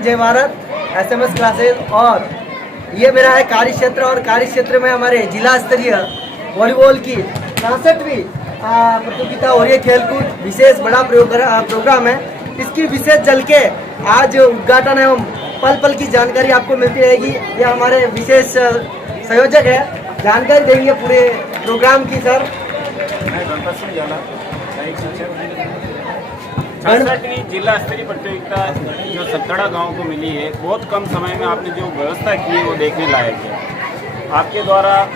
हिंद, जय Bharat, SMS classes. और ये मेरा है कार्य क्षेत्र, और कार्य क्षेत्र में हमारे जिला स्तरीय वॉलीबॉल की 66वीं प्रतियोगिता हो रही है। खेलकूद विशेष बड़ा प्रोग्राम है। इसकी विशेष जल के आज उद्घाटन एवं पल पल की जानकारी आपको मिलती रहेगी। ये हमारे विशेष संयोजक है, जानकारी देंगे पूरे प्रोग्राम की। सर, मैं गणपत सिंह जाला, सहायक शिक्षक। 66वीं जिला स्तरीय प्रतियोगिता जो सतड़ा गांव को मिली है, बहुत कम समय में आपने जो व्यवस्था की है वो देखने लायक है। आपके द्वारा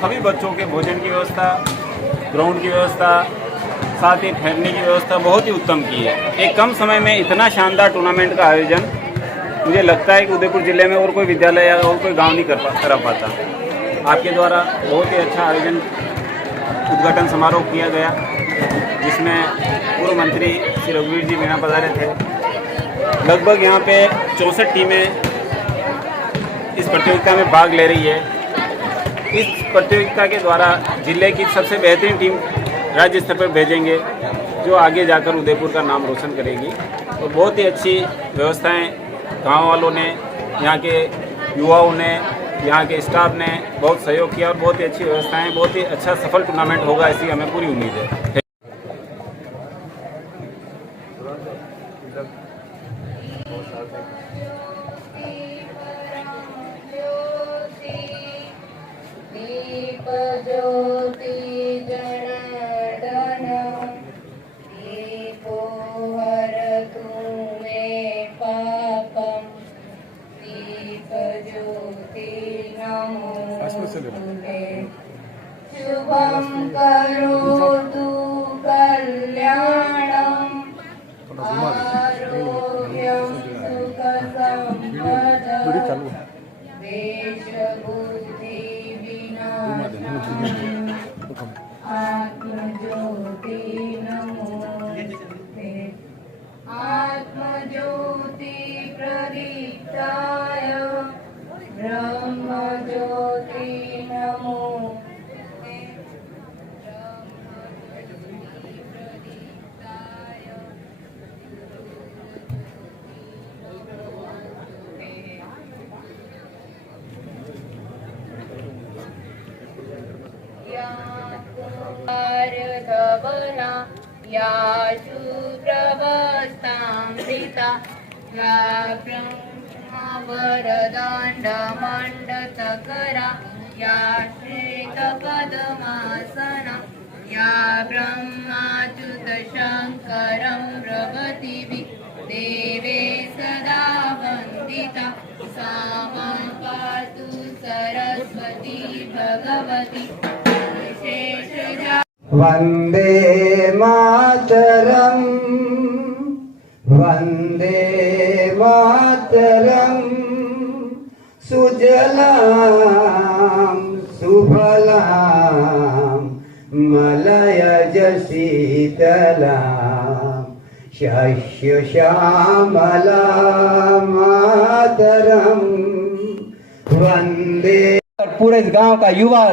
सभी बच्चों के भोजन की व्यवस्था, ग्राउंड की व्यवस्था, साथ ही ठहरने की व्यवस्था बहुत ही उत्तम की है। एक कम समय में इतना शानदार टूर्नामेंट का आयोजन मुझे लगता है कि उदयपुर जिले में और कोई विद्यालय या और कोई गाँव नहीं करा पाता। आपके द्वारा बहुत ही अच्छा आयोजन, उद्घाटन समारोह किया गया, जिसमें पूर्व मंत्री श्री रघुवीर जी मीणा पधारे थे। लगभग यहाँ पे 64 टीमें इस प्रतियोगिता में भाग ले रही है। इस प्रतियोगिता के द्वारा जिले की सबसे बेहतरीन टीम राज्य स्तर पर भेजेंगे, जो आगे जाकर उदयपुर का नाम रोशन करेगी। और बहुत ही अच्छी व्यवस्थाएं गाँव वालों ने, यहाँ के युवाओं ने, यहाँ के स्टाफ ने बहुत सहयोग किया और बहुत ही अच्छी व्यवस्थाएं, बहुत ही अच्छा सफल टूर्नामेंट होगा, ऐसी हमें पूरी उम्मीद है। शुभं करोतु कल्याणं आरोग्यं सुखसंपदं देशबुद्धि विनाशनं आत्मज्योति नमोस्तुते आत्मज्योति प्रदीप्ताय ब्रह्मज्योति नमो। धवला या शूद्रवस्तामृता या ब्रह्मवरदाण्डमण्डतकरा या श्वेतपद्मासना या ब्रह्माच्युतशङ्करं रवतिभिः देवे सदा वन्दिता सा मां पातु सरस्वती भगवती विशेषजा। वन्दे मातरम् वन्दे मातरम् सुजलां सुफलां मलयज शीतलां शस्यश्यामलां मातरम् वन्दे। पूरे इस गांव का युवा,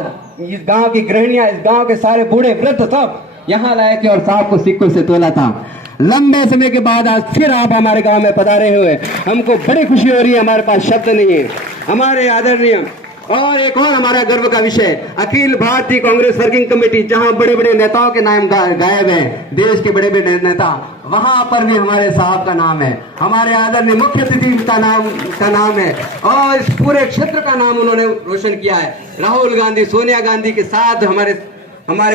इस गांव की गृहिणियां, इस गांव के सारे बूढ़े वृद्ध सब यहाँ लाए थे और सांप को सिक्कों से तोला था। लंबे समय के बाद आज फिर आप हमारे गांव में पधारे हुए, हमको बड़ी खुशी हो रही है। हमारे पास शब्द नहीं है। हमारे आदरणीय और एक और हमारा गर्व का विषय, अखिल भारतीय कांग्रेस वर्किंग कमेटी, जहां बड़े बड़े नेताओं के नाम गायब हैं, देश के बड़े बड़े नेता, वहां पर भी हमारे साहब का नाम है, हमारे आदरणीय मुख्य अतिथि का नाम है, और इस पूरे क्षेत्र का नाम उन्होंने रोशन किया है। राहुल गांधी, सोनिया गांधी के साथ हमारे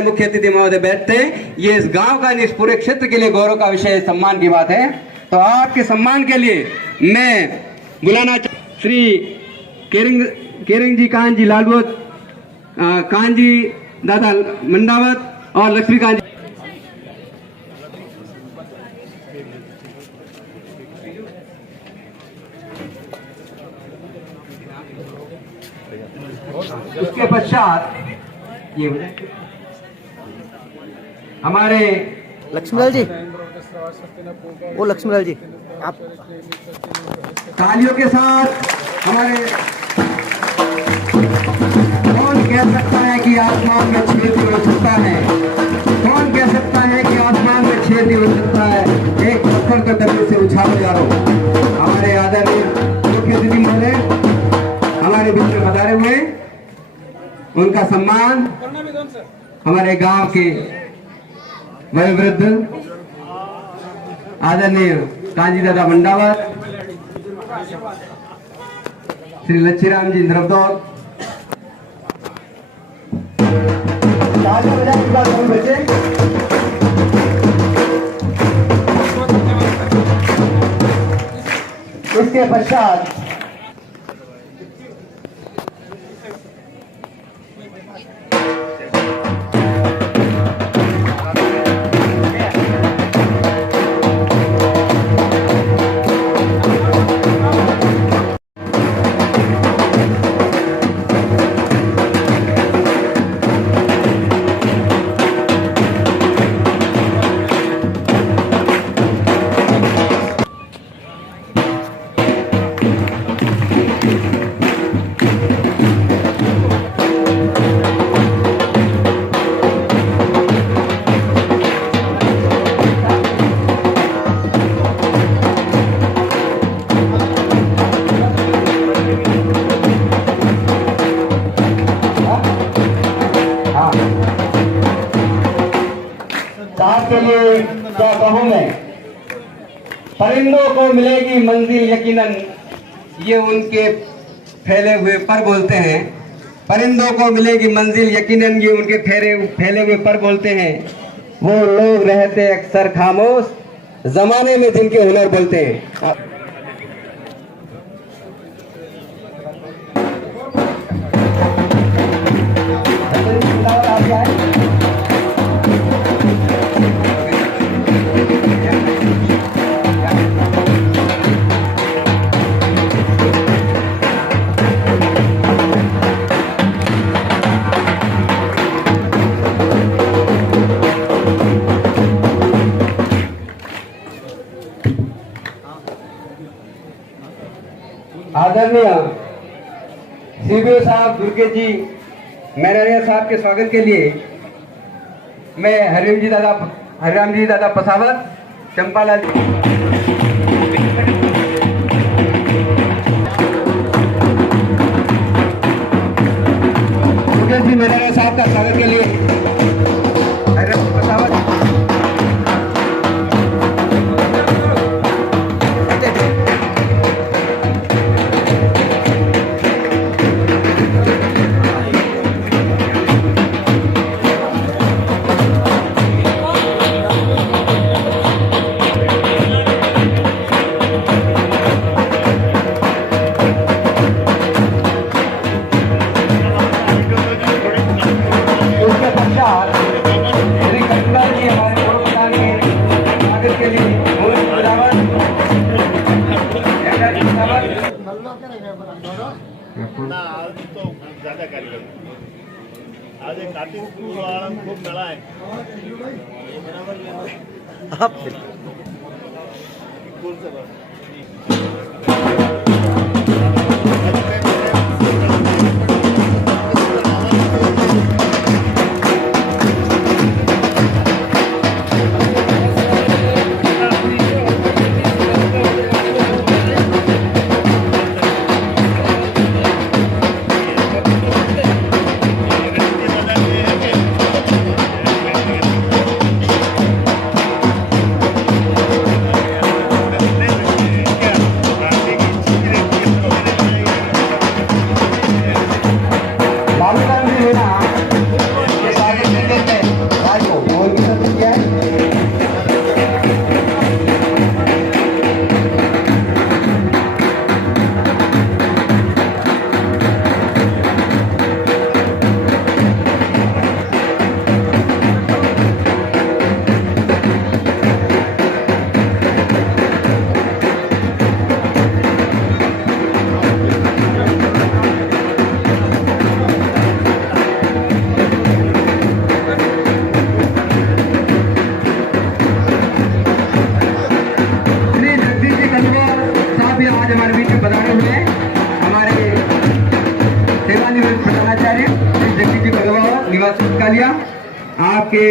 मुख्य अतिथि महोदय बैठते हैं। ये इस गांव का, इस पूरे क्षेत्र के लिए गौरव का विषय, सम्मान की बात है। तो आपके सम्मान के लिए मैं बुलाना श्री केरंग जी, कान जी लालवत, कान जी दादा मंडावत और लक्ष्मीकांत जी। उसके पश्चात ये हमारे लक्ष्मीलाल जी, वो लक्ष्मीलाल जी, आप तालियों के साथ हमारे, कौन कह सकता है कि आसमान में छेद हो सकता है? कौन कह सकता है कि आसमान में छेद हो सकता है? एक पत्थर को दबे से उछालो जा रहा हमारे आदरणीय उनका सम्मान हमारे गांव के वयोवृद्ध आदरणीय कांजी दादा मंडावर, श्री लच्छीराम जी द्रवदौत, बच्चे इसके पश्चात के लिए क्या कहूं मैं, परिंदों को मिलेगी मंजिल यकीनन, ये उनके फैले हुए पर बोलते हैं। परिंदों को मिलेगी मंजिल यकीनन, ये उनके फैले हुए पर बोलते हैं। वो लोग रहते अक्सर खामोश, जमाने में जिनके हुनर बोलते हैं। आदरणीय सीबीओ साहब दुर्गेश जी मैनेरिया साहब के स्वागत के लिए मैं हरिराम जी दादा पसावत, चंपालाल जी दुर्गेश जी मैनेरिया साहब का स्वागत के लिए हरिराम जी पसावत आज एक कार्टिंग स्कूल वाला खूब मिला है। स्कूल से आपके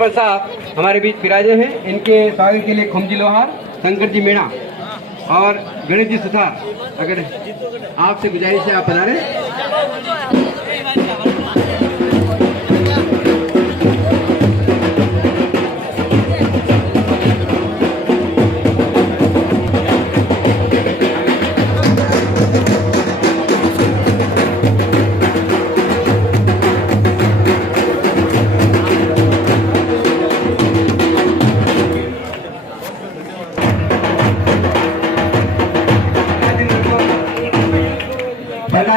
सरपंच साहब हमारे बीच विराजे हैं। इनके स्वागत के लिए खुमजी लोहार, शंकर जी मीणा और गणेश जी सुथार, अगर आपसे गुजारिश है आप पधारें।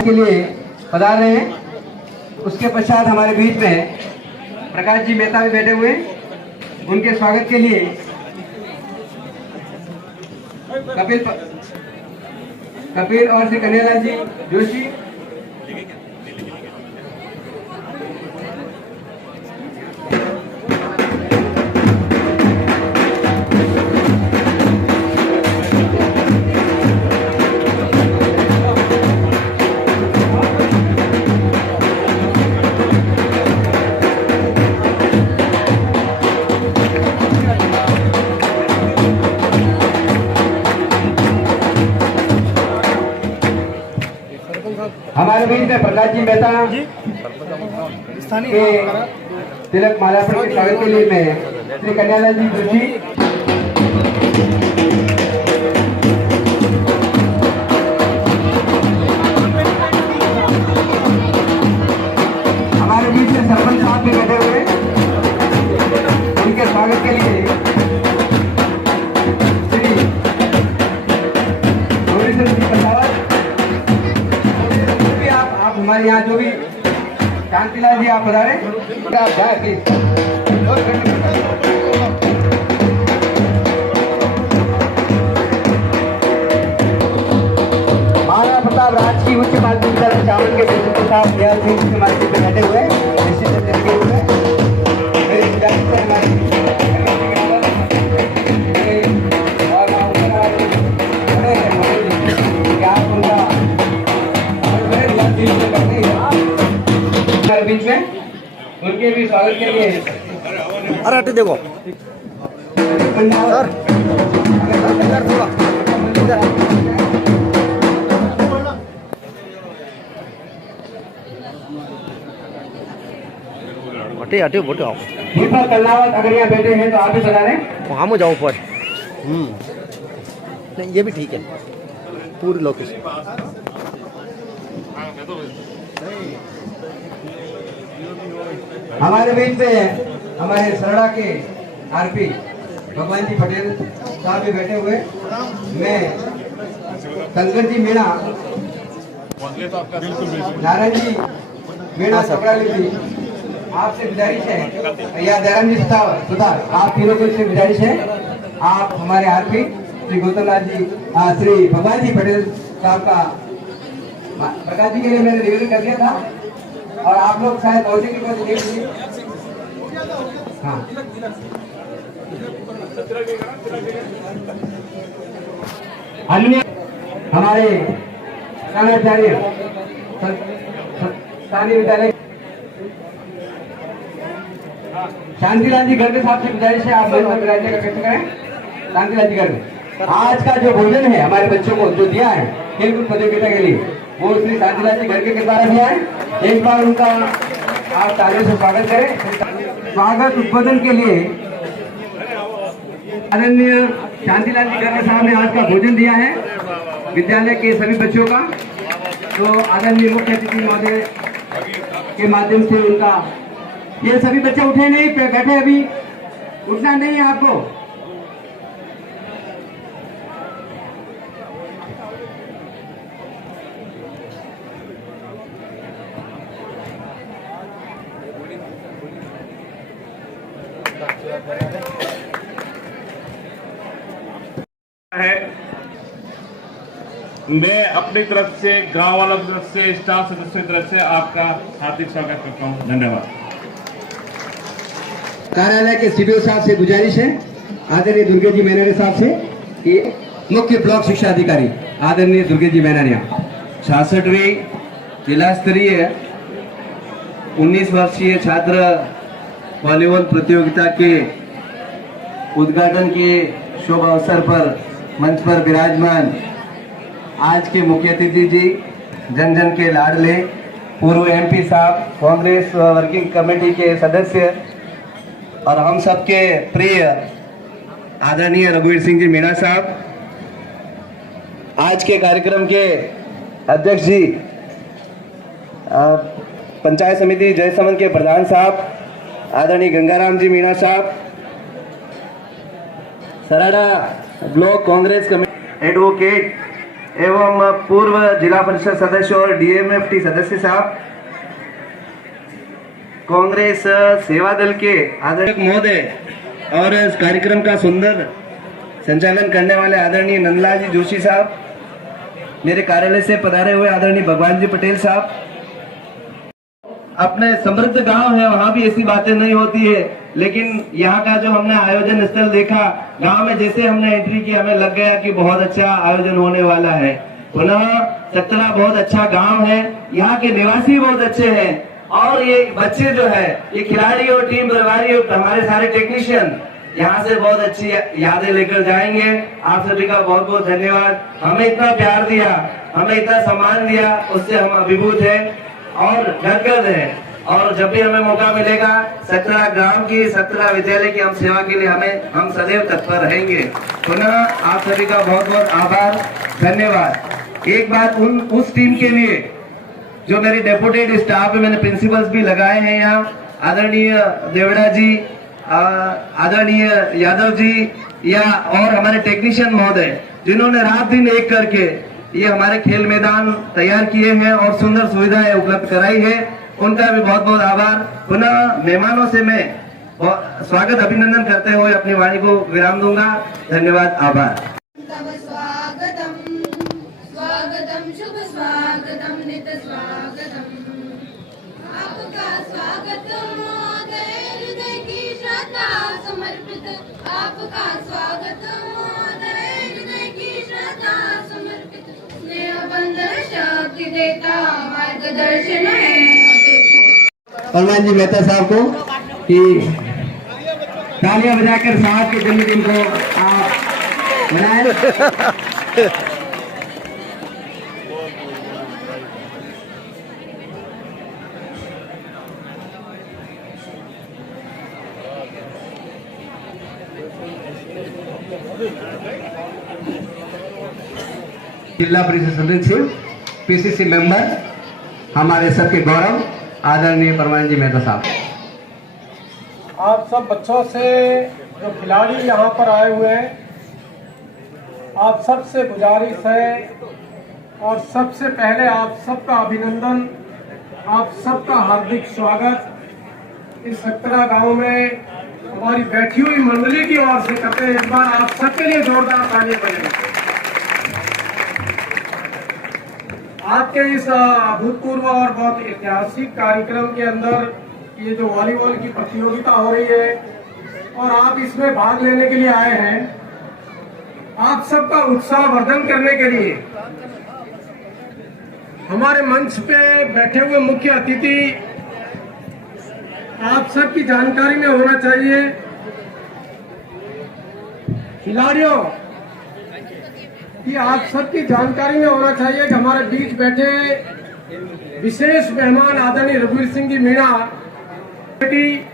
के लिए पधार रहे हैं। उसके पश्चात हमारे बीच में प्रकाश जी मेहता भी बैठे हुए हैं। उनके स्वागत के लिए कपिल और श्री कन्हैयालाल जी जोशी, हमारे बीच में प्रकाश जी मेहता के तिलक माल्यार्पण के स्वागत के लिए मैं श्री कन्हैयालाल जी जोशी, हमारे बीच में सरपंच साहब भी बैठे हुए, उनके स्वागत के लिए श्री गौरीशंकर जी पंडावत, आप हमारे यहाँ जो भी शांतिलाल जी आप पधारे, आप जाए प्लीज। महाराणा प्रताप राजकीय उच्च माध्यमिक विद्यालय चावल के प्रिंसिपल साहब दयाल सिंह के माध्यम पे बैठे हुए निश्चित लगे हुए मेरे विद्यार्थी से हमारे बीच में उनके भी स्वागत के लिए अरे हटे देखो सर, हटे हटे बोटे आओ, दीपक कल्लावत अगर यहाँ बैठे हैं तो आप भी बता रहे वहाँ में जाओ पर। नहीं ये भी ठीक है, पूरी लोकेशन। हमारे बीच में हमारे सरड़ा के आरपी भगवान जी पटेल साहब भी बैठे हुए, मैं शंकर जी मीणा, नारायण जी मीणा सकराली जी, आपसे गुजारिश है, या दयाराम जी सुधार, आप तीनों को इससे गुजारिश है, आप हमारे आरपी श्री गौतम लाल जी, श्री भगवान जी पटेल साहब का प्रकाश जी के लिए मैंने निवेदन कर दिया था और आप लोग शायद पहुंचे की बात देख लीजिए। हाँ, अन्य हमारे प्रधानाचार्य स्थानीय विद्यालय शांतिलाल जी गर्ग साहब से गुजारिश है, आप विराजने का कष्ट करें। शांतिलाल जी गर्ग, आज का जो भोजन है हमारे बच्चों को जो दिया है खेलकूद प्रतियोगिता के लिए, वो श्री शांतिलाल जी गर्ग के द्वारा दिया है। एक बार उनका आप तालियों से स्वागत करें। स्वागत उद्बोधन के लिए आदरणीय शांतिलाल जी गर्ग साहब ने आज का भोजन दिया है विद्यालय के सभी बच्चों का, तो आदरणीय मुख्य अतिथि महोदय के माध्यम से उनका, ये सभी बच्चे उठे नहीं, बैठे, अभी उठना नहीं है आपको। है मैं अपनी तरफ से, गांव वालों की तरफ से, स्टाफ सदस्यों की तरफ से आपका हार्दिक स्वागत करता हूं। धन्यवाद। कार्यालय के सीबीओ साहब से गुजारिश है, आदरणीय दुर्गे जी मैनारिया साहब से, कि मुख्य ब्लॉक शिक्षा अधिकारी आदरणीय दुर्गे जी मैनारिया 66वीं जिला स्तरीय 19 वर्षीय छात्र वॉलीबॉल प्रतियोगिता के उद्घाटन के शुभ अवसर पर मंच पर विराजमान आज के मुख्य अतिथि जी, जन जन के लाडले पूर्व एमपी साहब, कांग्रेस वर्किंग कमेटी के सदस्य और हम सबके प्रिय आदरणीय रघुवीर सिंह जी मीणा साहब, आज के कार्यक्रम के अध्यक्ष जी, पंचायत समिति जयसमंद के प्रधान साहब आदरणीय गंगाराम जी मीणा साहब, Sarada block Congress committee advocate एवं पूर्व जिला परिषद सदस्य और डीएमएफटी सदस्य साहब, कांग्रेस सेवा दल के आदरणीय महोदय और इस कार्यक्रम का सुंदर संचालन करने वाले आदरणीय नंदलाल जी जोशी साहब, मेरे कार्यालय से पधारे हुए आदरणीय भगवान जी पटेल साहब। अपने समृद्ध गांव है, वहां भी ऐसी बातें नहीं होती है, लेकिन यहाँ का जो हमने आयोजन स्थल देखा, गांव में जैसे हमने एंट्री की हमें लग गया कि बहुत अच्छा आयोजन होने वाला है। पुनः सतरा बहुत अच्छा गांव है, यहाँ के निवासी बहुत अच्छे हैं और ये बच्चे जो है, ये खिलाड़ी और टीम प्रभारी और हमारे सारे टेक्नीशियन यहाँ से बहुत अच्छी यादें लेकर जाएंगे। आप सभी का बहुत बहुत धन्यवाद। हमें इतना प्यार दिया, हमें इतना सम्मान दिया, उससे हम अभिभूत हैं और गदगद है। और जब भी हमें मौका मिलेगा सतरा ग्राम की, सतरा विद्यालय की हम सेवा के लिए हम सदैव तत्पर रहेंगे। पुनः आप सभी का बहुत बहुत आभार, धन्यवाद। एक बात उस टीम के लिए जो मेरे डेपुटेड स्टाफ है, मैंने प्रिंसिपल्स भी लगाए हैं यहाँ, आदरणीय देवड़ा जी, आदरणीय यादव जी या और हमारे टेक्नीशियन महोदय, जिन्होंने रात दिन एक करके ये हमारे खेल मैदान तैयार किए हैं और सुंदर सुविधाएं उपलब्ध कराई है, उनका भी बहुत बहुत आभार। पुनः मेहमानों से मैं स्वागत अभिनंदन करते हुए अपनी वाणी को विराम दूंगा। धन्यवाद, आभार। तव स्वागतम स्वागतम शुभ स्वागतम नित स्वागतम, आपका स्वागत महोदय हृदय की श्रद्धा समर्पित, आपका स्वागत महोदय हृदय की श्रद्धा समर्पित, स्नेह बंधन शक्ति देता मार्गदर्शन है। परमान जी मेहता साहब को कि तालियां बजाकर साहब के जन्मदिन को आप मनाएं। जिला परिषद सदस्य, पीसीसी मेंबर, हमारे सबके गौरव आदरणीय परमान जी मेहता साहब। आप सब बच्चों से जो खिलाड़ी यहाँ पर आए हुए हैं, आप सबसे गुजारिश है और सबसे पहले आप सबका अभिनंदन, आप सबका हार्दिक स्वागत इस सतरा गांव में हमारी बैठी हुई मंडली की ओर से करते हैं। एक बार आप सबके लिए जोरदार तालियां बजाएं। आपके इस अभूतपूर्व और बहुत ऐतिहासिक कार्यक्रम के अंदर ये जो वॉलीबॉल की प्रतियोगिता हो रही है और आप इसमें भाग लेने के लिए आए हैं, आप सबका उत्साह वर्धन करने के लिए हमारे मंच पे बैठे हुए मुख्य अतिथि आप सबकी जानकारी में होना चाहिए। खिलाड़ियों कि आप सबकी जानकारी में होना चाहिए कि हमारे बीच बैठे विशेष मेहमान आदरणीय रघुवीर सिंह जी मीणा की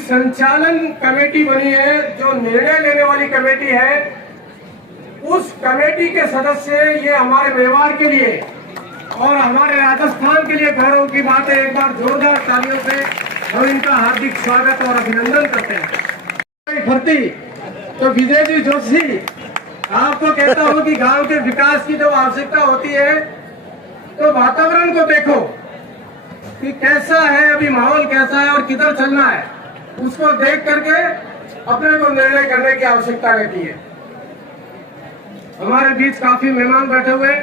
संचालन कमेटी बनी है, जो निर्णय लेने वाली कमेटी है, उस कमेटी के सदस्य ये हमारे मेवाड़ के लिए और हमारे राजस्थान के लिए गौरव की बात है। एक बार जोरदार तालियों से हम इनका हार्दिक स्वागत और अभिनंदन करते हैं। भर्ती तो विजय जी जोशी, आपको कहता हूं कि गांव के विकास की जब आवश्यकता होती है तो वातावरण को देखो कि कैसा है, अभी माहौल कैसा है और किधर चलना है, उसको देख करके अपने को निर्णय करने की आवश्यकता रहती है। हमारे बीच काफी मेहमान बैठे हुए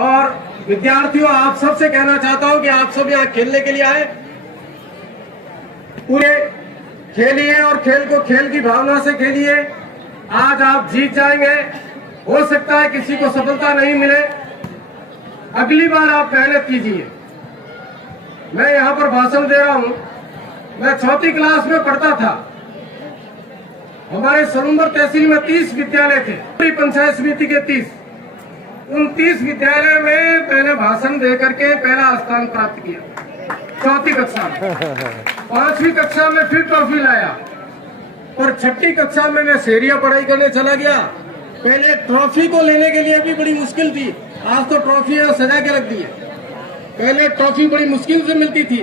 और विद्यार्थियों, आप सबसे कहना चाहता हूं कि आप सब यहाँ खेलने के लिए आए, पूरे खेलिए और खेल को खेल की भावना से खेलिए। आज आप जीत जाएंगे, हो सकता है किसी को सफलता नहीं मिले, अगली बार आप मेहनत कीजिए। मैं यहाँ पर भाषण दे रहा हूँ, मैं चौथी क्लास में पढ़ता था। हमारे सलूंबर तहसील में 30 विद्यालय थे, पूरी पंचायत समिति के 30। उन 30 विद्यालय में मैंने भाषण दे करके पहला स्थान प्राप्त किया चौथी कक्षा में। 5वीं कक्षा में फिर ट्रॉफी लाया और 6ठी कक्षा में मैं सेरिया पढ़ाई करने चला गया। पहले ट्रॉफी को लेने के लिए भी बड़ी मुश्किल थी, आज तो ट्रॉफी सजा के रख दी है। पहले ट्रॉफी बड़ी मुश्किल से मिलती थी।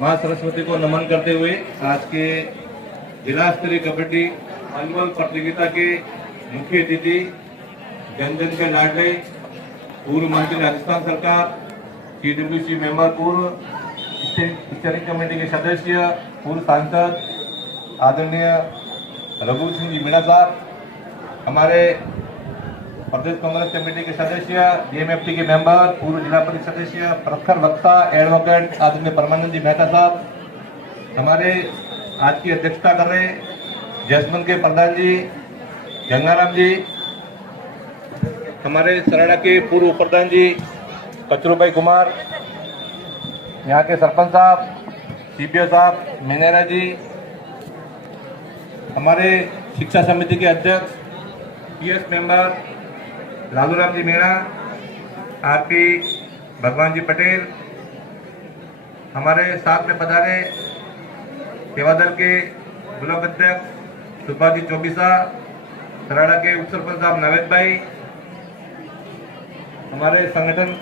मां सरस्वती को नमन करते हुए आज के जिला स्तरीय कबड्डी अनुबल प्रतियोगिता के मुख्य अतिथि जन जन के लाडले पूर्व मंत्री राजस्थान सरकार, TWC मेंबर, पूर्व स्टेयरिंग कमेटी के सदस्य, पूर्व सांसद आदरणीय रघु सिंह जी मीणा साहब, हमारे प्रदेश कांग्रेस कमेटी के सदस्य, DMFT के मेंबर, पूर्व जिला परिषद सदस्य, प्रखर वक्ता एडवोकेट आदरणीय परमानंद जी मेहता साहब, हमारे आज की अध्यक्षता कर रहे जसमंत के प्रधान जी गंगाराम जी, हमारे सराड़ा के पूर्व प्रधान जी कचरू भाई कुमार, यहाँ के सरपंच साहब, CPO साहब मेनेरा जी, हमारे शिक्षा समिति के अध्यक्ष PS member Lalu Ram ji Meena, RP भगवान जी पटेल, हमारे साथ में पधारे सेवा दल के ब्लॉक अध्यक्ष सुभा जी चौबीसा, सराड़ा के उप सरपंच साहब नावेद भाई, हमारे संगठन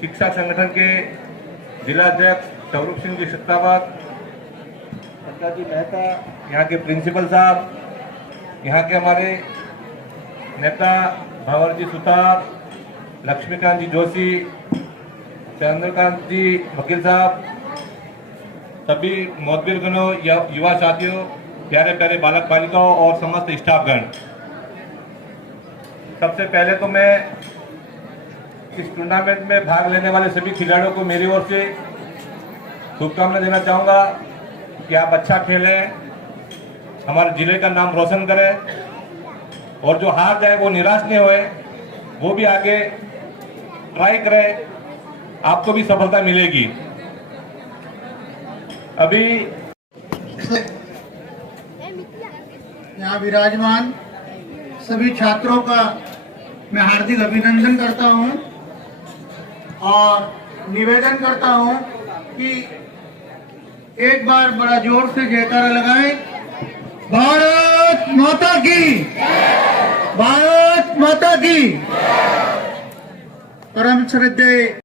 शिक्षा संगठन के जिला अध्यक्ष स्वरूप सिंह जी शक्ताबाद, पंकज जी मेहता, यहाँ के प्रिंसिपल साहब, यहाँ के हमारे नेता भंवर जी सुतार, लक्ष्मीकांत जी जोशी, चंद्रकांत जी वकील साहब, सभी मोहतबर गणों, युवा साथियों, प्यारे प्यारे बालक बालिकाओं और समस्त स्टाफगण, सबसे पहले तो मैं इस टूर्नामेंट में भाग लेने वाले सभी खिलाड़ियों को मेरी ओर से शुभकामनाएं देना चाहूँगा कि आप अच्छा खेलें, हमारे जिले का नाम रोशन करें और जो हार जाए वो निराश नहीं होए, वो भी आगे ट्राई करें, आपको भी सफलता मिलेगी। अभी यहाँ विराजमान सभी छात्रों का मैं हार्दिक अभिनंदन करता हूँ और निवेदन करता हूँ कि एक बार बड़ा जोर से जयकारा लगाएं। भारत माता की, भारत माता की। परम श्रद्धेय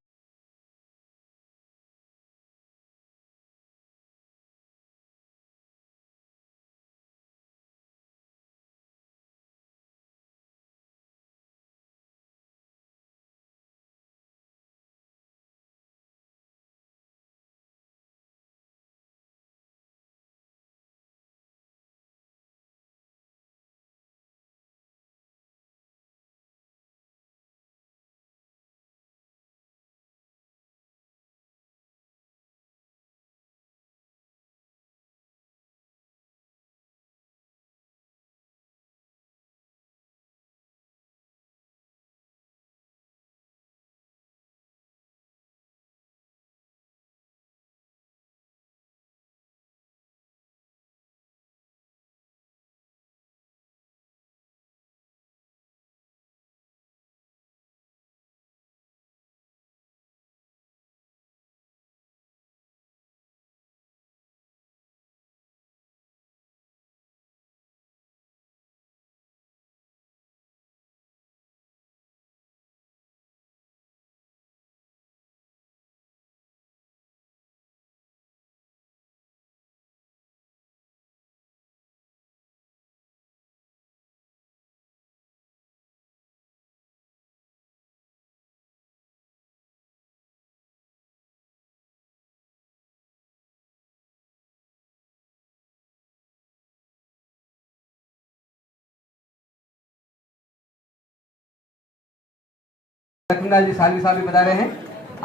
लक्ष्मणलाल जी सालवी साहब भी बता रहे हैं।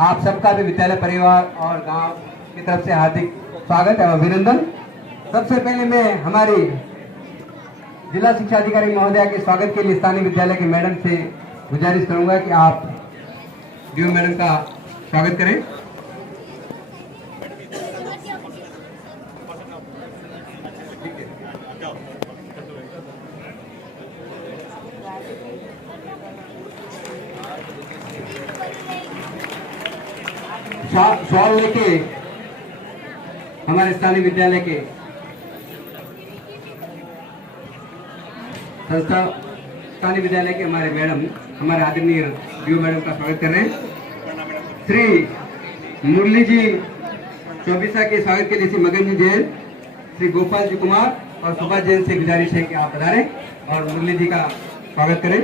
आप सबका भी विद्यालय परिवार और गांव की तरफ से हार्दिक स्वागत एवं अभिनंदन। सबसे पहले मैं हमारी जिला शिक्षा अधिकारी महोदया के स्वागत के लिए स्थानीय विद्यालय के मैडम से गुजारिश करूंगा कि आप डीओ मैडम का स्वागत करें। शॉल लेके हमारे स्थानीय विद्यालय के संस्था स्थानीय विद्यालय के हमारे मैडम, हमारे आदरणीय डीओ मैडम का स्वागत कर रहे हैं। श्री मुरली जी चौबीसा के स्वागत के लिए श्री मगन जी जैन, श्री गोपाल जी कुमार और सुभाष जैन से गुजारिश है कि आप पधारें और मुरली जी का स्वागत करें।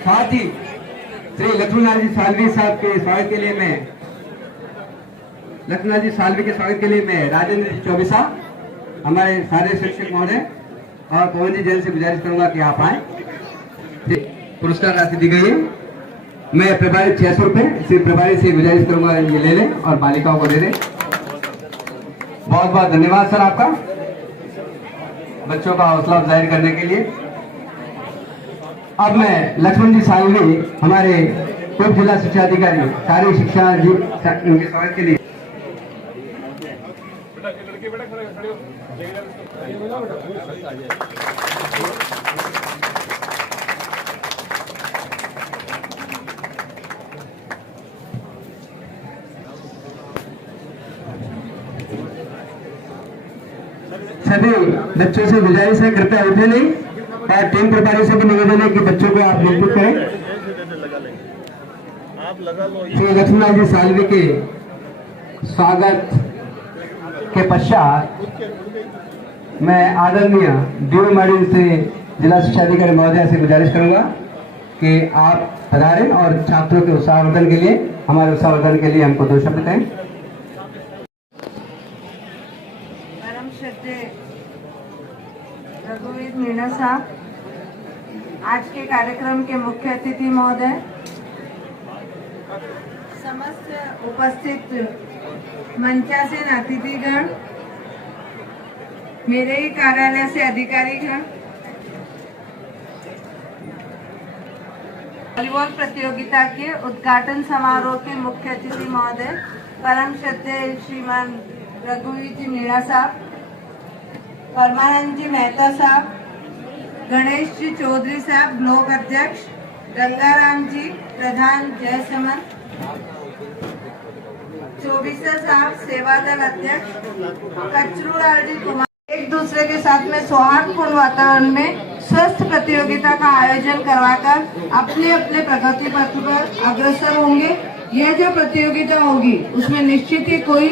साथ ही श्री लक्ष्मणलाल जी सालवी साहब के स्वागत के लिए मैं राजेंद्र जी चौबीसा, हमारे सारे शिक्षक महोदय और पवन जी जैन से गुजारिश करूंगा कि आप आए। पुरस्कार राशि दी गई है, मैं प्रभारी 600 रुपए इसी प्रभारी से गुजारिश करूंगा ये ले लें और बालिकाओं को दे दें। बहुत बहुत धन्यवाद सर आपका, बच्चों का हौसला अफजाई करने के लिए। अब मैं लक्ष्मण जी सालवी, हमारे उप जिला शिक्षा अधिकारी कार्य शिक्षा जी, उनके स्वागत के लिए सभी बच्चों से गुजारिश है कृपया उठे नहीं, और टीम प्रभारी से भी निवेदन है कि बच्चों को आप नियंत्रित करें। श्री लक्ष्मणलाल जी सालवी के स्वागत के पश्चात मैं आदरणीय डीओ मैडम से जिला शिक्षा अधिकारी महोदय से गुजारिश करूंगा कि आप पधारें और छात्रों के उत्साहवर्धन के लिए, हमारे उत्साहवर्धन के लिए हमको 2 शब्द कहें। परम श्रद्धेय रघुवीर मीणा साहब, आज के कार्यक्रम के मुख्य अतिथि महोदय, समस्त उपस्थित मंचासीन अतिथिगण, मेरे ही कार्यालय से अधिकारीगण, वॉलीबॉल प्रतियोगिता के उद्घाटन समारोह के मुख्य अतिथि महोदय परम श्रद्धेय श्रीमान रघुवीर जी मीणा साहब, परमानंद जी मेहता साहब, गणेश जी चौधरी साहब ब्लॉक अध्यक्ष, गंगाराम जी प्रधान जय समन, चौबीसा साहब सेवा दल अध्यक्ष, कचरूलाल जी कुमार, एक दूसरे के साथ में सौहार्दपूर्ण वातावरण में स्वस्थ प्रतियोगिता का आयोजन करवाकर अपने अपने प्रगति पथ पर अग्रसर होंगे। यह जो प्रतियोगिता होगी उसमें निश्चित ही कोई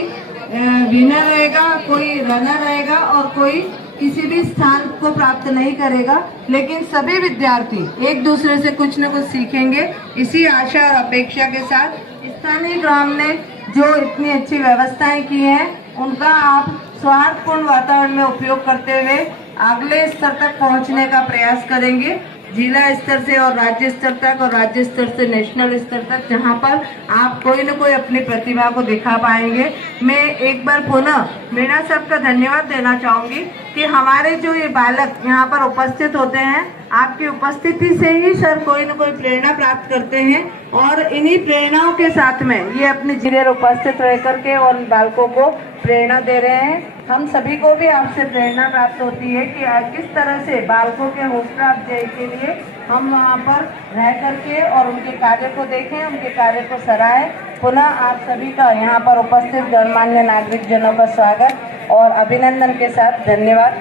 विनर रहेगा, कोई रनर रहेगा और कोई किसी भी स्थान को प्राप्त नहीं करेगा, लेकिन सभी विद्यार्थी एक दूसरे से कुछ न कुछ सीखेंगे। इसी आशा और अपेक्षा के साथ स्थानीय ग्राम ने जो इतनी अच्छी व्यवस्थाएं की हैं उनका आप सौहार्दपूर्ण वातावरण में उपयोग करते हुए अगले स्तर तक पहुंचने का प्रयास करेंगे, जिला स्तर से और राज्य स्तर तक और राज्य स्तर से नेशनल स्तर तक, जहां पर आप कोई न कोई अपनी प्रतिभा को दिखा पाएंगे। मैं एक बार पुनः मीणा साहब का धन्यवाद देना चाहूंगी कि हमारे जो ये बालक यहाँ पर उपस्थित होते हैं, आपकी उपस्थिति से ही सर कोई न कोई प्रेरणा प्राप्त करते हैं और इन्हीं प्रेरणाओं के साथ में ये अपने जिले उपस्थित रह करके और बालकों को प्रेरणा दे रहे हैं। हम सभी को भी आपसे प्रेरणा प्राप्त होती है कि किस तरह से बालकों के हौसला अफजाई के लिए हम वहाँ पर रह करके और उनके कार्य को देखें, उनके कार्य को सराहें। पुनः आप सभी का यहाँ पर उपस्थित गणमान्य नागरिक जनों का स्वागत और अभिनंदन के साथ धन्यवाद।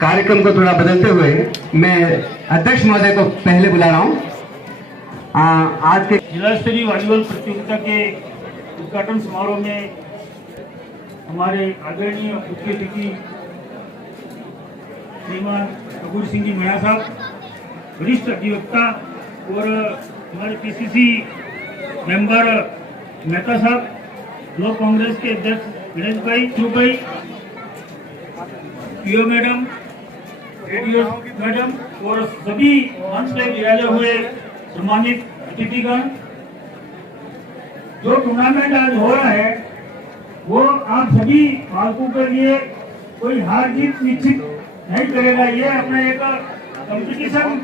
कार्यक्रम को थोड़ा बदलते हुए मैं अध्यक्ष महोदय को पहले बुला रहा हूँ। आज के जिला स्तरीय वॉलीबॉल प्रतियोगिता के उद्घाटन समारोह में हमारे आदरणीय मुख्य अतिथि श्रीमान रघुवीर सिंह जी मीणा साहब, वरिष्ठ अधिवक्ता और हमारे पीसीसी मेंबर मेहता साहब, ब्लॉक कांग्रेस के अध्यक्ष गणेश भाई, पीओ मैडम, रेडियो मैडम और सभी मंच पे विराजे हुए सम्मानित अतिथिगण, जो टूर्नामेंट आज हो रहा है वो आप सभी बालकों के लिए कोई हार जीत निश्चित नहीं करेगा। ये अपना एक कंपटीशन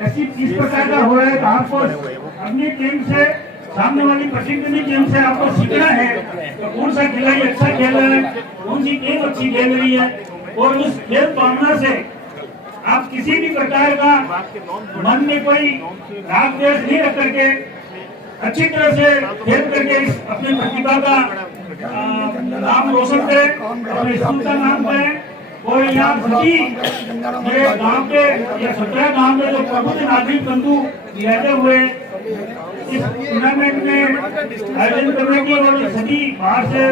ऐसी इस प्रकार का हो रहा है तो आपको अपनी टीम से, सामने वाली प्रतिद्वंदी टीम से आपको सीखना है तो कौन सा खिलाड़ी अच्छा खेल रहा है, कौन सी टीम अच्छी खेल रही है, और उस खेल भावना से आप किसी भी प्रकार का मन में कोई राग द्वेष नहीं रख करके अच्छी तरह से खेल करके इस अपनी प्रतिभा का नाम रोशन करें, अपने स्कूल का नाम करें। और यहाँ सभी मेरे गांव के या 17 गांव में जो प्रबुद्ध नागरिक बंधु रहते हुए इस टूर्नामेंट में आयोजन करने की और सभी बाहर से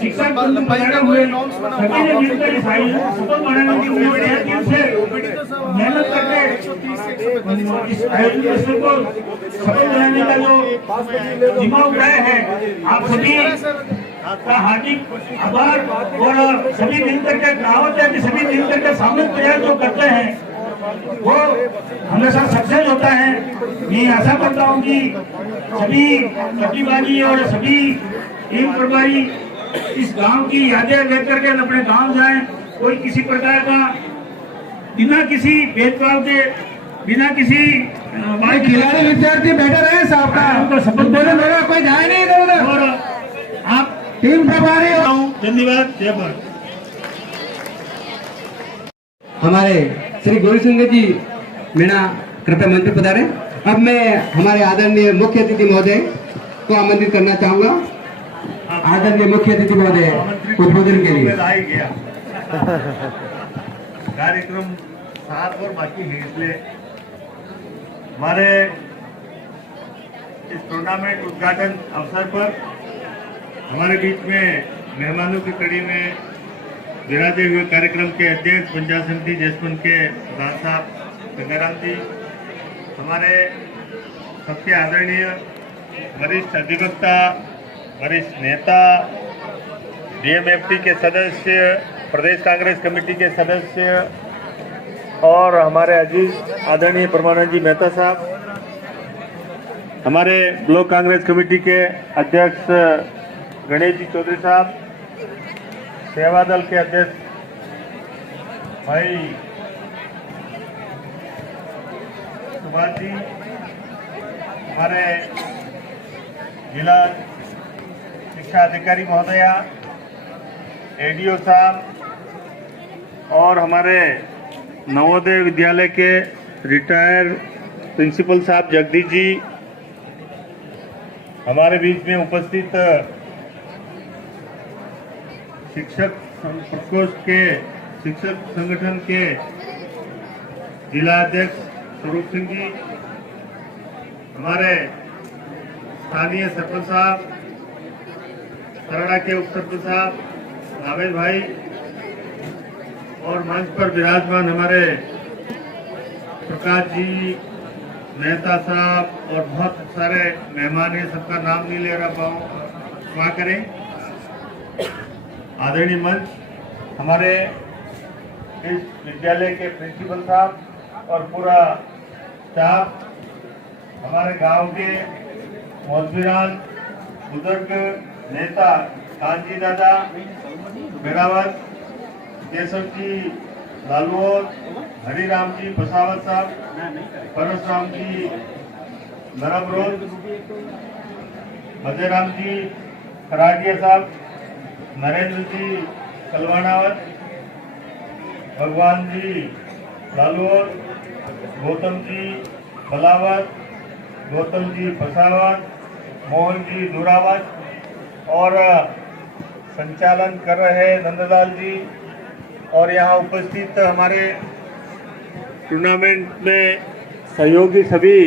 शिक्षक बंधु बनाए हुए सभी ने मिलकर इस आयोजन को सफल बनाने की मेहनत करके इस आयोजन को सफल बनाने का जो जिम्मा उठाया है, आप सभी का हार्दिक आभार। और सभी मिलकर के कहावत है कि सभी मिलकर के सामूहिक प्रयास जो करते हैं वो हमेशा सक्सेस होता है। मैं आशा करता हूँ कि सभी प्रतिभागी और सभी टीम प्रभारी इस गांव की यादें लेकर के अपने गांव जाएं, कोई किसी प्रकार का बिना किसी भेदभाव के बिना किसी खिलाड़ी विद्यार्थी बैठे रहे साहब का शपथ मेरा कोई जाए नहीं इधर। और आप टीम प्रभारी धन्यवाद। जय भारत। हमारे श्री गौरी सिंह जी मीणा कृपया मंच पर पधारे। अब मैं हमारे आदरणीय मुख्य अतिथि महोदय को आमंत्रित करना चाहूंगा। आदरणीय मुख्य अतिथि महोदय उद्बोधन के लिए कार्यक्रम साथ और बाकी है, इसलिए हमारे इस टूर्नामेंट उद्घाटन अवसर पर हमारे बीच में मेहमानों की कड़ी में विराजे हुए कार्यक्रम के अध्यक्ष पंचायत समिति जसवंत के प्रधान साहब गंगाराम जी, हमारे सबके आदरणीय वरिष्ठ अधिवक्ता, वरिष्ठ नेता, डीएमएफटी के सदस्य, प्रदेश कांग्रेस कमेटी के सदस्य और हमारे अजीज आदरणीय परमानंद जी मेहता साहब, हमारे ब्लॉक कांग्रेस कमेटी के अध्यक्ष गणेश जी चौधरी साहब, सेवा दल के अध्यक्ष भाई सुभाष जी, हमारे जिला शिक्षा अधिकारी महोदया, एडीओ साहब और हमारे नवोदय विद्यालय के रिटायर प्रिंसिपल साहब जगदीश जी, हमारे बीच में उपस्थित शिक्षक प्रकोष्ठ के शिक्षक संगठन के जिला अध्यक्ष स्वरूप सिंह जी, हमारे स्थानीय सरपंच साहब, सरड़ा के उप सरपंच साहब नावेद भाई और मंच पर विराजमान हमारे प्रकाश जी, मेहता साहब और बहुत सारे मेहमान हैं, सबका नाम नहीं ले रहा पाऊँ, क्षमा करें। आदरणीय मंच, हमारे इस विद्यालय के प्रिंसिपल साहब और पूरा स्टाफ, हमारे गांव के मौजवीरान, बुजुर्ग नेता कांजी दादा बेरावत, केशव जी लालूर, हरिराम जी बसावत साहब, परशुराम जी नरमरोल, अजयराम जी खराडिया साहब, नरेंद्र जी कलवानावत, भगवान जी लालूर, गौतम जी बलावत, गौतम जी बसावत, मोहन जी दूरावत और संचालन कर रहे नंदलाल जी और यहाँ उपस्थित हमारे टूर्नामेंट में सहयोगी सभी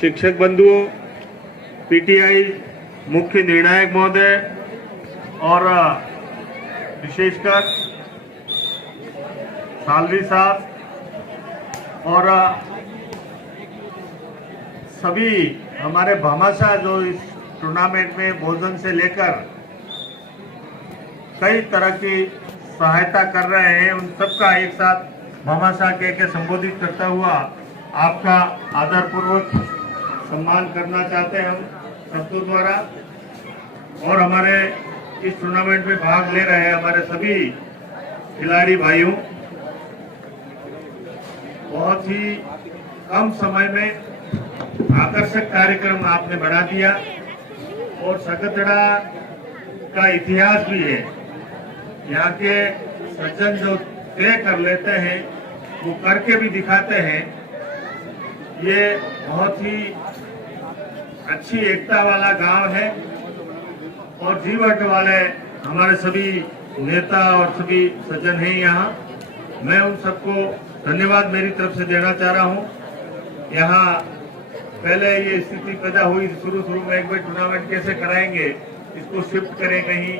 शिक्षक बंधुओं, पीटीआई मुख्य निर्णायक महोदय और विशेषकर सालवी साहब और सभी हमारे भामाशाह जो इस टूर्नामेंट में भोजन से लेकर कई तरह की सहायता कर रहे हैं, उन सबका एक साथ भामाशाह के संबोधित करता हुआ आपका आदरपूर्वक सम्मान करना चाहते हैं हम सबको द्वारा। और हमारे इस टूर्नामेंट में भाग ले रहे हैं हमारे सभी खिलाड़ी भाइयों, बहुत ही कम समय में आकर्षक कार्यक्रम आपने बना दिया और सकतड़ा का इतिहास भी है। यहाँ के सज्जन जो तय कर लेते हैं वो करके भी दिखाते हैं। ये बहुत ही अच्छी एकता वाला गांव है और जीवट वाले हमारे सभी नेता और सभी सज्जन हैं यहाँ। मैं उन सबको धन्यवाद मेरी तरफ से देना चाह रहा हूँ। यहाँ पहले ये स्थिति पैदा हुई शुरू में एक बार टूर्नामेंट कैसे कराएंगे, इसको शिफ्ट करें कहीं,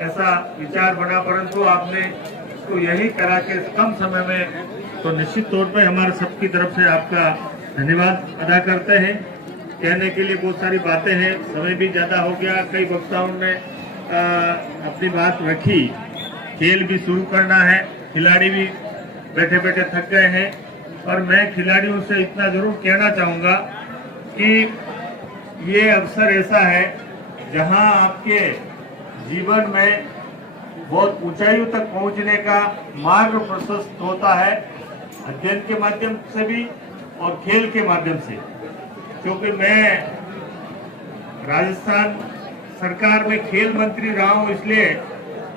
ऐसा विचार बना, परंतु आपने इसको यही करा के कम समय में, तो निश्चित तौर पे हमारे सबकी तरफ से आपका धन्यवाद अदा करते हैं। कहने के लिए बहुत सारी बातें हैं, समय भी ज्यादा हो गया, कई वक्ताओं ने अपनी बात रखी। खेल भी शुरू करना है, खिलाड़ी भी बैठे बैठे थक गए हैं, और मैं खिलाड़ियों से इतना जरूर कहना चाहूंगा कि ये अवसर ऐसा है जहां आपके जीवन में बहुत ऊंचाइयों तक पहुंचने का मार्ग प्रशस्त होता है, अध्ययन के माध्यम से भी और खेल के माध्यम से। क्योंकि मैं राजस्थान सरकार में खेल मंत्री रहा हूं, इसलिए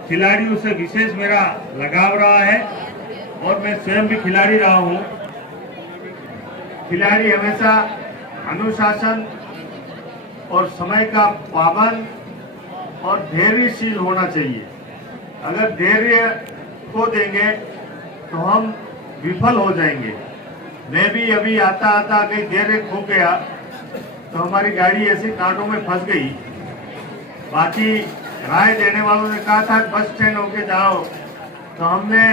खिलाड़ियों से विशेष मेरा लगाव रहा है और मैं स्वयं भी खिलाड़ी रहा हूं। खिलाड़ी हमेशा अनुशासन और समय का पाबंद और धैर्यशील होना चाहिए। अगर धैर्य खो देंगे तो हम विफल हो जाएंगे। मैं भी अभी आता आता कहीं धैर्य खो गया तो हमारी गाड़ी ऐसी कांटों में फंस गई। बाकी राय देने वालों ने कहा था बस स्टैंड होके जाओ, तो हमने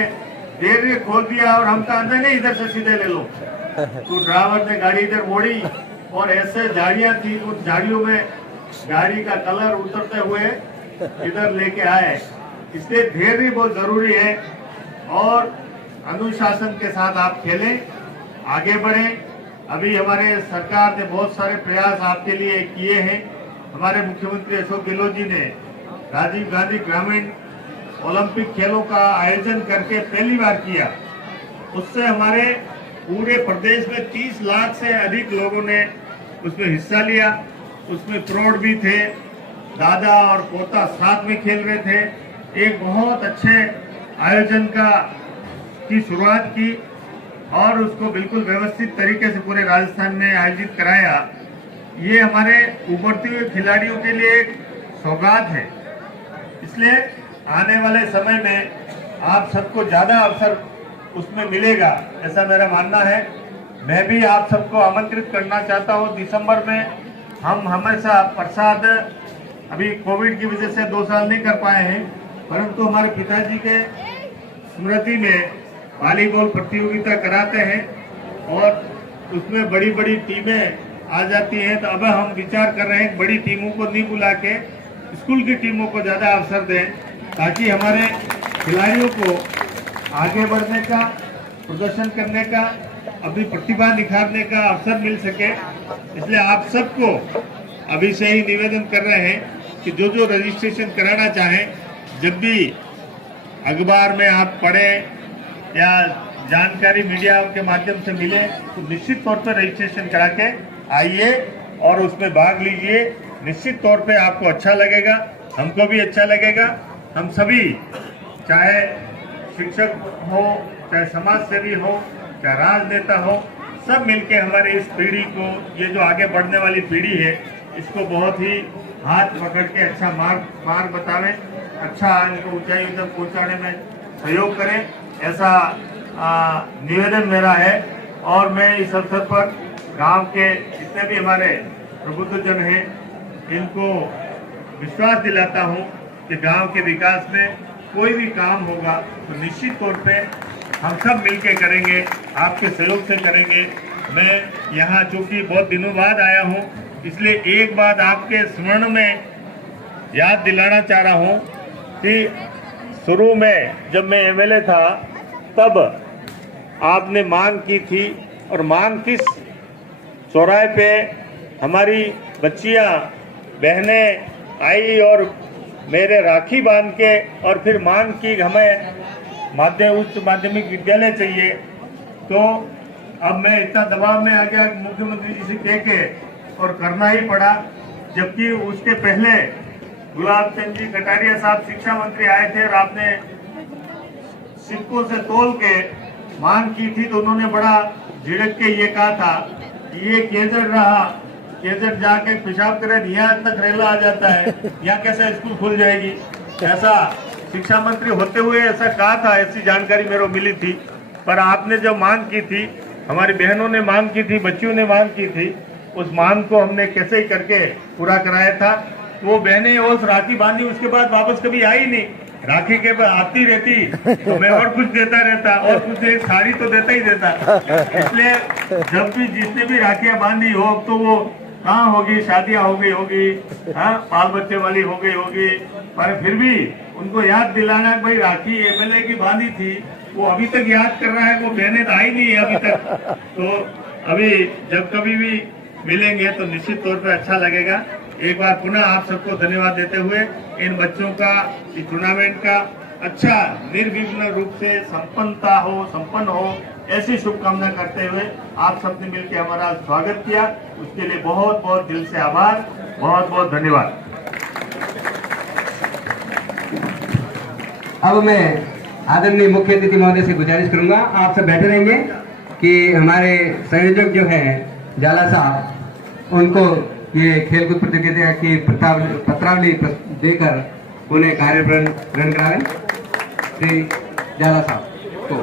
धैर्य खो दिया और हम कहा नहीं इधर से सीधे ले लो, तो ड्राइवर ने गाड़ी इधर मोड़ी और ऐसे झाड़ियां थी, उन झाड़ियों में गाड़ी का कलर उतरते हुए इधर लेके आए। इसलिए धैर्य बहुत जरूरी है और अनुशासन के साथ आप खेलें, आगे बढ़ें। अभी हमारे सरकार ने बहुत सारे प्रयास आपके लिए किए हैं। हमारे मुख्यमंत्री अशोक गहलोत जी ने राजीव गांधी ग्रामीण ओलंपिक खेलों का आयोजन करके पहली बार किया। उससे हमारे पूरे प्रदेश में 30 लाख से अधिक लोगों ने उसमें हिस्सा लिया। उसमें प्रौढ़ भी थे, दादा और पोता साथ में खेल रहे थे। एक बहुत अच्छे आयोजन की शुरुआत की और उसको बिल्कुल व्यवस्थित तरीके से पूरे राजस्थान में आयोजित कराया। ये हमारे उभरते हुए खिलाड़ियों के लिए एक सौगात है। इसलिए आने वाले समय में आप सबको ज्यादा अवसर उसमें मिलेगा, ऐसा मेरा मानना है। मैं भी आप सबको आमंत्रित करना चाहता हूं। दिसंबर में हम हमेशा प्रसाद, अभी कोविड की वजह से 2 साल नहीं कर पाए हैं, परंतु हमारे पिताजी के स्मृति में वॉलीबॉल प्रतियोगिता कराते हैं और उसमें बड़ी बड़ी टीमें आ जाती हैं। तो अब हम विचार कर रहे हैं बड़ी टीमों को नहीं बुला के स्कूल की टीमों को ज्यादा अवसर दें, ताकि हमारे खिलाड़ियों को आगे बढ़ने का, प्रदर्शन करने का, अपनी प्रतिभा निखारने का अवसर मिल सके। इसलिए आप सबको अभी से ही निवेदन कर रहे हैं कि जो जो रजिस्ट्रेशन कराना चाहें, जब भी अखबार में आप पढ़ें या जानकारी मीडिया के माध्यम से मिले, तो निश्चित तौर पर रजिस्ट्रेशन करा के आइए और उसमें भाग लीजिए। निश्चित तौर पे आपको अच्छा लगेगा, हमको भी अच्छा लगेगा। हम सभी, चाहे शिक्षक हो, चाहे समाज सेवी हो, चाहे राजनेता हो, सब मिलके हमारे इस पीढ़ी को, ये जो आगे बढ़ने वाली पीढ़ी है, इसको बहुत ही हाथ पकड़ के अच्छा मार्ग बतावें, अच्छा इनको ऊंचाई तक पहुंचाने में सहयोग करें, ऐसा निवेदन मेरा है। और मैं इस अवसर पर गांव के जितने भी हमारे प्रबुद्धजन हैं, इनको विश्वास दिलाता हूं कि गांव के विकास में कोई भी काम होगा तो निश्चित तौर पे हम सब मिलके करेंगे, आपके सहयोग से करेंगे। मैं यहाँ चूंकि बहुत दिनों बाद आया हूँ, इसलिए एक बात आपके स्मरण में याद दिलाना चाह रहा हूँ कि शुरू में जब मैं एमएलए था, तब आपने मांग की थी, और मांग किस चौराहे पे हमारी बच्चियां बहनें आई और मेरे राखी बांध के, और फिर मांग की हमें उच्च माध्यमिक विद्यालय चाहिए। तो अब मैं इतना दबाव में आ गया मुख्यमंत्री जी से कह के, और करना ही पड़ा। जबकि उसके पहले गुलाब चंद जी कटारिया साहब शिक्षा मंत्री आए थे और आपने सिक्कों से तोल के मांग की थी तो उन्होंने बड़ा झिड़क के ये कहा था कि ये केजर रहा, केजर जाके पेशाब करे यहाँ तक रेला आ जाता है, यहाँ कैसे स्कूल खुल जाएगी, ऐसा शिक्षा मंत्री होते हुए ऐसा कहा था, ऐसी जानकारी मेरे को मिली थी। पर आपने जो मांग की थी, हमारी बहनों ने मांग की थी, बच्चियों ने मांग की थी, उस मांग को हमने कैसे ही करके पूरा कराया था। वो बहनें उस राखी बांधी, उसके बाद वापस कभी आई नहीं। राखी के बाद आती रहती तो मैं और कुछ देता रहता, और कुछ एक साड़ी तो देता ही देता। इसलिए जब भी जिसने भी राखियां बांधी हो, तो वो कहाँ होगी, शादियां हो गई होगी, हाँ बाल बच्चे वाली हो गई होगी, पर फिर भी उनको याद दिलाना भाई राखी एमएलए की बांधी थी, वो अभी तक याद कर रहा है। वो बहनें आई नहीं है अभी तक। तो अभी जब कभी भी मिलेंगे तो निश्चित तौर पे अच्छा लगेगा। एक बार पुनः आप सबको धन्यवाद देते हुए इन बच्चों का इस टूर्नामेंट का अच्छा निर्विघ्न रूप से संपन्न हो ऐसी शुभकामना करते हुए आप सबने मिलकर हमारा स्वागत किया, उसके लिए बहुत बहुत दिल से आभार, बहुत बहुत धन्यवाद। अब मैं आदरणीय मुख्य अतिथि महोदय से गुजारिश करूंगा, आप सब बैठे रहेंगे कि हमारे संयोजक जो हैं जाला साहब, उनको ये खेलकूद प्रतियोगिता की पत्रावली देकर उन्हें कार्यक्रम ग्रहण कराएं। श्री जाला साहब को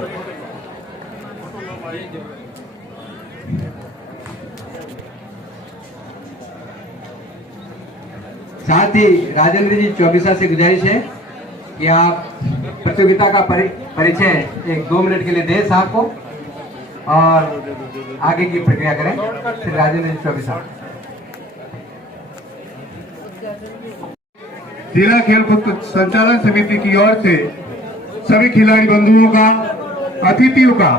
साथ ही राजेंद्र जी चौबीसा से गुजारिश है कि आप प्रतियोगिता का परिचय 1-2 मिनट के लिए दें साहब को और आगे की प्रक्रिया करें। श्री राजेंद्र जी चौबीसा। जिला खेलकूद संचालन समिति की ओर से सभी खिलाड़ी बंधुओं का, अतिथियों का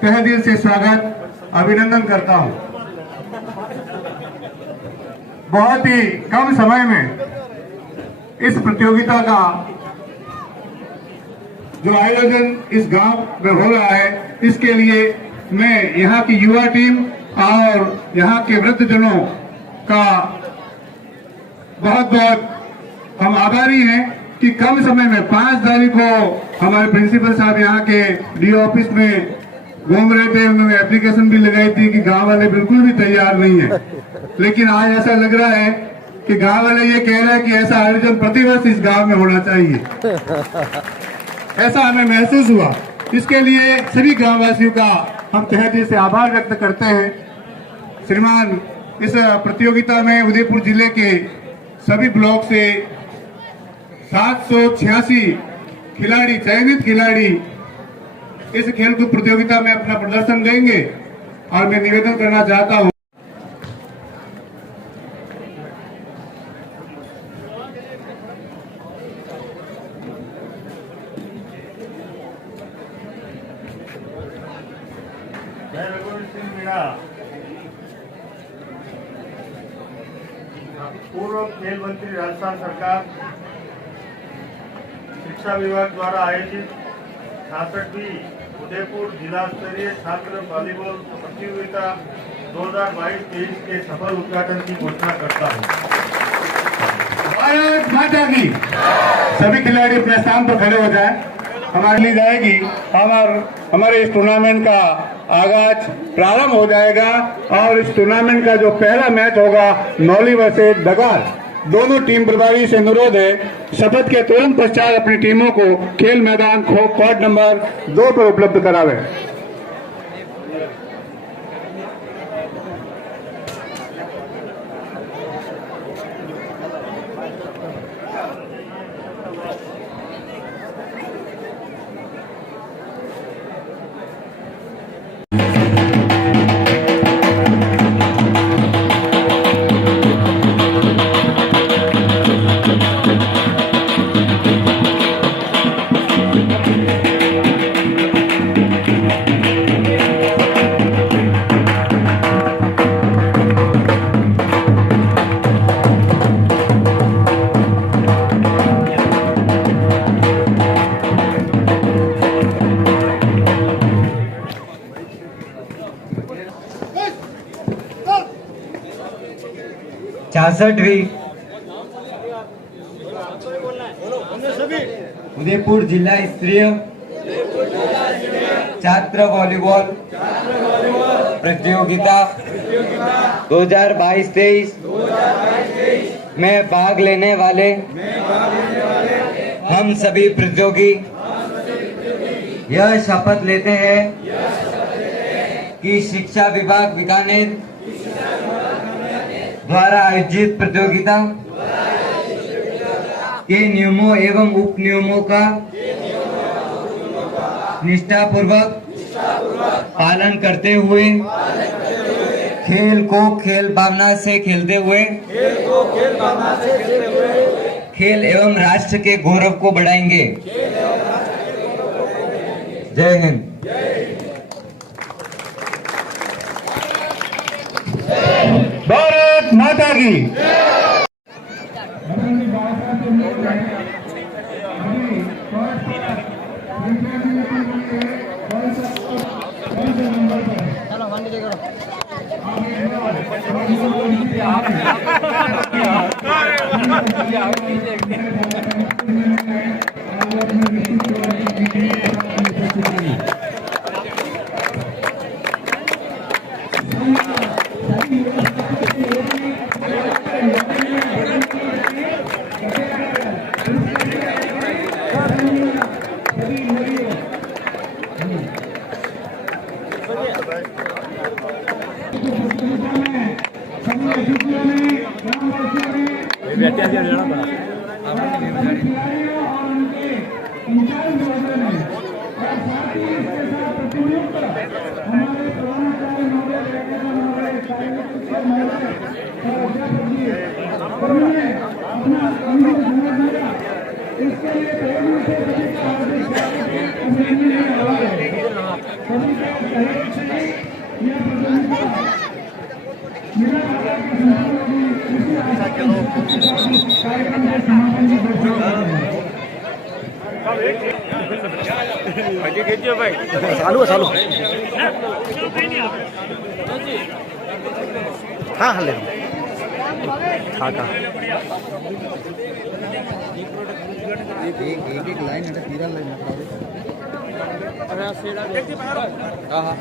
तहे दिल से स्वागत, अभिनंदन करता हूं। बहुत ही कम समय में इस प्रतियोगिता का जो आयोजन इस गांव में हो रहा है, इसके लिए मैं यहां की युवा टीम और यहां के वृद्धजनों का बहुत बहुत हम आभारी हैं कि कम समय में 5 तारीख को हमारे प्रिंसिपल साहब यहाँ के डीओ ऑफिस में घूम रहे थे, उन्होंने एप्लीकेशन भी लगाई थी कि गांव वाले बिल्कुल भी तैयार नहीं है, लेकिन आज ऐसा लग रहा है कि गांव वाले ये कह रहे हैं कि ऐसा आयोजन प्रतिवर्ष इस गांव में होना चाहिए। ऐसा हमें महसूस हुआ। इसके लिए सभी ग्रामवासियों का हम तहे दिल से आभार व्यक्त करते हैं। श्रीमान, इस प्रतियोगिता में उदयपुर जिले के सभी ब्लॉक से 786 खिलाड़ी, चयनित खिलाड़ी इस खेलकूद प्रतियोगिता में अपना प्रदर्शन देंगे और मैं निवेदन करना चाहता हूं पूर्व खेल मंत्री राजस्थान सरकार शिक्षा विभाग द्वारा आयोजित 66वीं उदयपुर जिला स्तरीय छात्र वॉलीबॉल प्रतियोगिता 2022-23 के सफल उद्घाटन की घोषणा करता हूँ। भारत माता की। सभी खिलाड़ी अपने स्थान पर खड़े हो जाएं। हमारे ली जाएगी हमारे इस टूर्नामेंट का आगाज प्रारंभ हो जाएगा और इस टूर्नामेंट का जो पहला मैच होगा नौली वर्सेस डगार। दोनों टीम प्रभारी से अनुरोध है शपथ के तुरंत पश्चात अपनी टीमों को खेल मैदान कोर्ट नंबर 2 पर उपलब्ध करावे। उदयपुर जिला स्तरीय छात्र वॉलीबॉल प्रतियोगिता 2022-23 में भाग लेने वाले हम सभी प्रतियोगी यह शपथ लेते हैं कि शिक्षा विभाग बीकानेर द्वारा आयोजित प्रतियोगिता के नियमों एवं उप नियमों का निष्ठापूर्वक पालन करते हुए खेल को खेल भावना से खेलते हुए खेल एवं राष्ट्र के गौरव को बढ़ाएंगे। जय हिंद। भारत माता की। चालू हाँ हाँ ले हाँ का एक लाइन है तीरा लाइन हाँ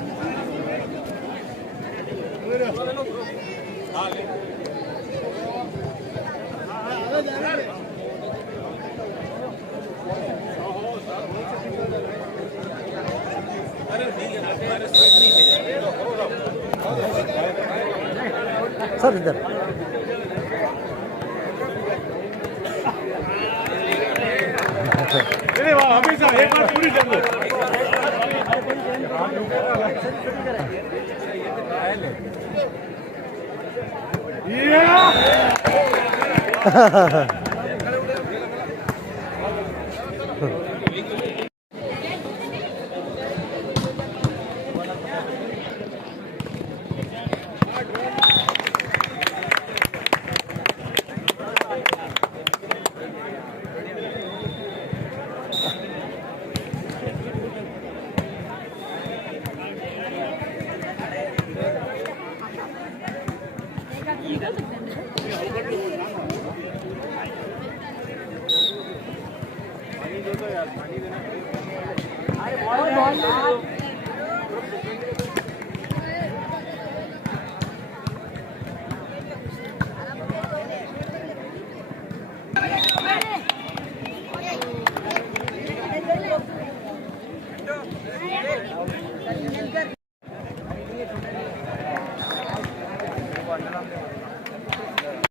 सर इधर हमेशा एक बार पूरी कर लो। यार